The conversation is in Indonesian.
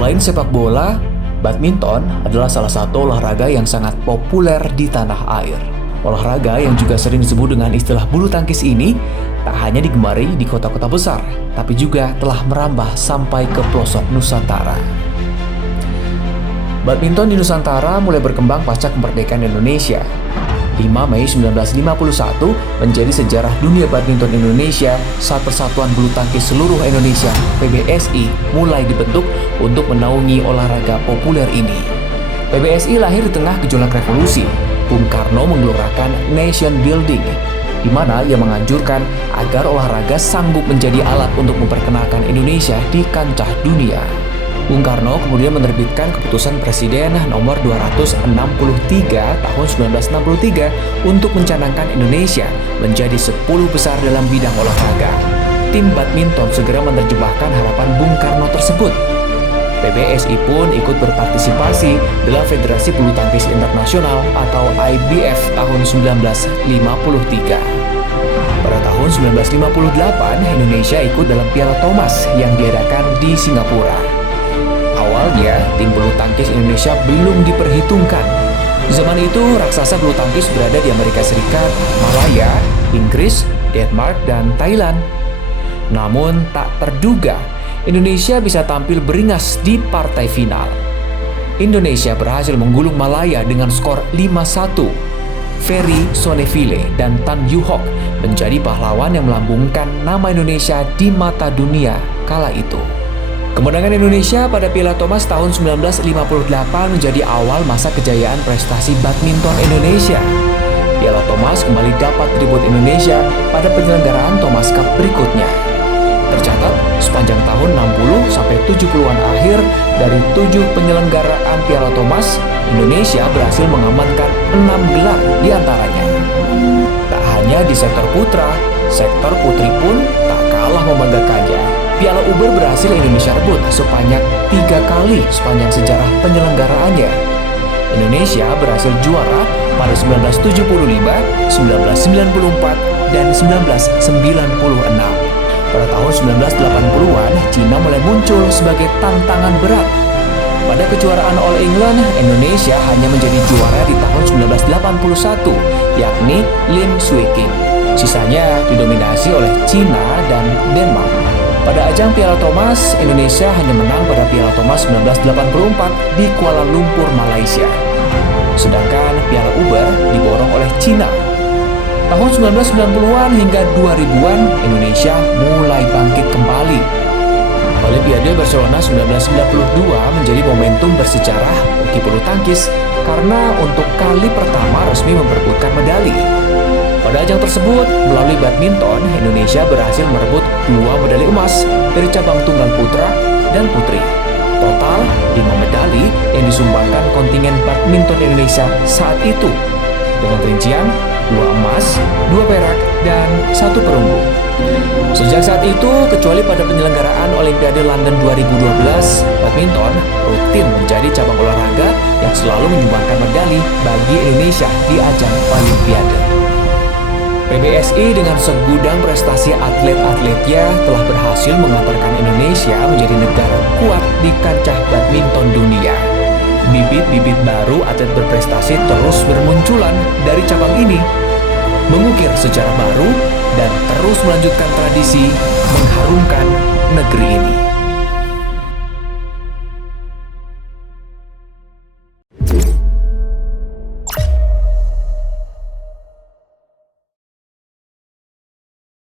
Selain sepak bola, badminton adalah salah satu olahraga yang sangat populer di tanah air. Olahraga yang juga sering disebut dengan istilah bulu tangkis ini tak hanya digemari di kota-kota besar, tapi juga telah merambah sampai ke pelosok Nusantara. Badminton di Nusantara mulai berkembang pasca kemerdekaan Indonesia. 5 Mei 1951 menjadi sejarah dunia badminton Indonesia saat Persatuan Bulu Tangkis Seluruh Indonesia (PBSI) mulai dibentuk untuk menaungi olahraga populer ini. PBSI lahir di tengah gejolak revolusi. Bung Karno menggelorakan nation building, di mana ia menganjurkan agar olahraga sanggup menjadi alat untuk memperkenalkan Indonesia di kancah dunia. Bung Karno kemudian menerbitkan keputusan Presiden nomor 263 tahun 1963 untuk mencanangkan Indonesia menjadi 10 besar dalam bidang olahraga. Tim badminton segera menerjemahkan harapan Bung Karno tersebut. PBSI pun ikut berpartisipasi dalam Federasi Bulu Tangkis Internasional atau IBF tahun 1953. Pada tahun 1958, Indonesia ikut dalam Piala Thomas yang diadakan di Singapura. Awalnya, tim bulu tangkis Indonesia belum diperhitungkan. Zaman itu, raksasa bulu tangkis berada di Amerika Serikat, Malaya, Inggris, Denmark, dan Thailand. Namun, tak terduga, Indonesia bisa tampil beringas di partai final. Indonesia berhasil menggulung Malaya dengan skor 5-1. Ferry Soneville dan Tan Yuhok menjadi pahlawan yang melambungkan nama Indonesia di mata dunia kala itu. Kemenangan Indonesia pada Piala Thomas tahun 1958 menjadi awal masa kejayaan prestasi badminton Indonesia. Piala Thomas kembali dapat direbut Indonesia pada penyelenggaraan Thomas Cup berikutnya. Tercatat, sepanjang tahun 60 sampai 70-an akhir dari 7 penyelenggaraan Piala Thomas, Indonesia berhasil mengamankan 6 gelar di antaranya. Tak hanya di sektor putra, sektor putri pun tak kalah membanggakannya. Piala Uber berhasil Indonesia rebut sebanyak 3 kali sepanjang sejarah penyelenggaraannya. Indonesia berhasil juara pada 1975, 1994, dan 1996. Pada tahun 1980-an, Cina mulai muncul sebagai tantangan berat. Pada kejuaraan All England, Indonesia hanya menjadi juara di tahun 1981, yakni Lim Swee King. Sisanya didominasi oleh Cina dan Denmark. Pada ajang Piala Thomas, Indonesia hanya menang pada Piala Thomas 1984 di Kuala Lumpur, Malaysia. Sedangkan Piala Uber diborong oleh Cina. Tahun 1990-an hingga 2000-an, Indonesia mulai bangkit kembali. Olimpiade Barcelona 1992 menjadi momentum bersejarah bagi bulu tangkis karena untuk kali pertama resmi memperebutkan medali. Pada ajang tersebut, melalui badminton, Indonesia berhasil merebut 2 medali emas dari cabang tunggal putra dan putri. Total 5 medali yang disumbangkan kontingen badminton Indonesia saat itu, dengan rincian 2 emas, 2 perak, dan 1 perunggu. Sejak saat itu, kecuali pada penyelenggaraan Olimpiade London 2012, badminton rutin menjadi cabang olahraga yang selalu menyumbangkan medali bagi Indonesia di ajang Olimpiade. PBSI dengan segudang prestasi atlet-atletnya telah berhasil mengantarkan Indonesia menjadi negara kuat di kancah badminton dunia. Bibit-bibit baru atlet berprestasi terus bermunculan dari cabang ini, mengukir sejarah baru dan terus melanjutkan tradisi mengharumkan negeri ini.